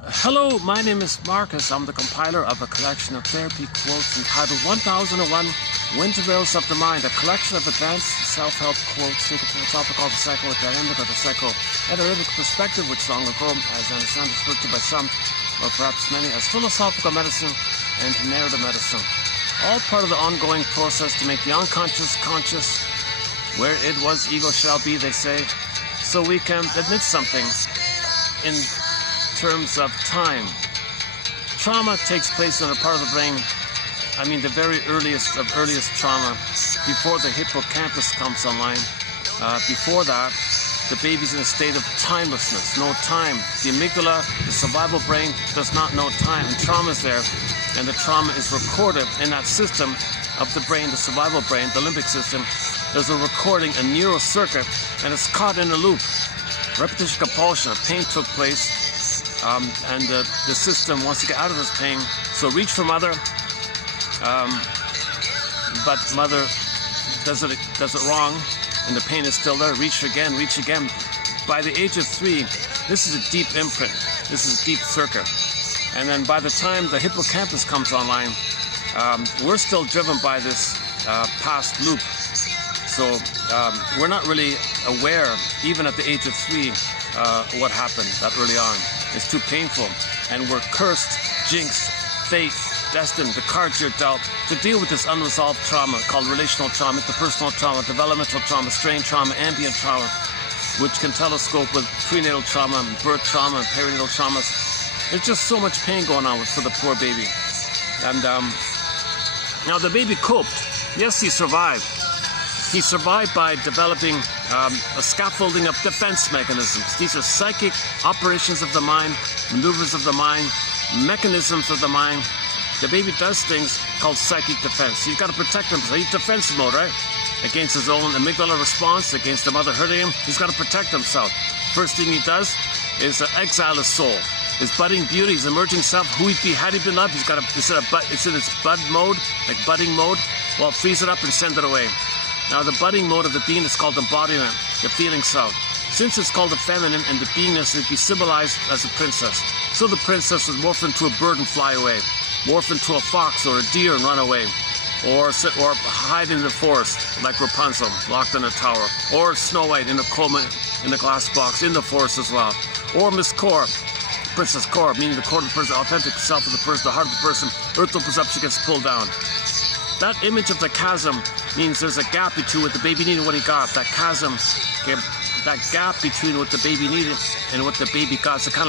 Hello, my name is Marcus. I'm the compiler of a collection of therapy quotes entitled 1001 Winterveils of the Mind, a collection of advanced self-help quotes taken from a philosophical, the psychodynamic, or the psychoanalytic perspective, which long ago, as I understand, referred to by some, or perhaps many, as philosophical medicine and narrative medicine. All part of the ongoing process to make the unconscious conscious. Where it was, ego shall be, they say. So we can admit something in terms of time. Trauma takes place in a part of the brain, the very earliest trauma, before the hippocampus comes online. Before that, the baby's in a state of timelessness, no time. The amygdala, the survival brain, does not know time, and trauma is there, and the trauma is recorded in that system of the brain, the survival brain, the limbic system. There's a recording, a neural circuit, and it's caught in a loop. Repetition compulsion, pain took place, and the system wants to get out of this pain, so reach for mother, but mother does it wrong, and the pain is still there. Reach again. By the age of 3, this is a deep imprint, this is a deep circuit, and then by the time the hippocampus comes online, we're still driven by this past loop. So we're not really aware, even at the age of 3, what happened that early on. It's too painful, and we're cursed, jinxed, fate, destined, the cards you're dealt, to deal with this unresolved trauma called relational trauma, interpersonal trauma, developmental trauma, strain trauma, ambient trauma, which can telescope with prenatal trauma, birth trauma, and perinatal traumas. There's just so much pain going on for the poor baby. And now the baby coped. Yes, he survived. He survived by developing a scaffolding of defense mechanisms. These are psychic operations of the mind, maneuvers of the mind, mechanisms of the mind. The baby does things called psychic defense. He's got to protect himself. He's defense mode, right? Against his own amygdala response, against the mother hurting him. He's got to protect himself. First thing he does is exile his soul. His budding beauty, his emerging self, who he'd be had he been loved. He's got to, it's in its bud mode, like budding mode. Well, freeze it up and send it away. Now, the budding mode of the being is called embodiment, the feeling self. Since it's called the feminine and the beingness, it'd be symbolized as a princess. So the princess would morph into a bird and fly away, morph into a fox or a deer and run away, or hide in the forest like Rapunzel, locked in a tower, or Snow White in a coma in a glass box in the forest as well, or Miss Kor, Princess Kor, meaning the core of the person, authentic self of the person, the heart of the person. Earth opens up, she gets pulled down. That image of the chasm means there's a gap between what the baby needed and what he got. That chasm, that gap between what the baby needed and what the baby got. So kind of like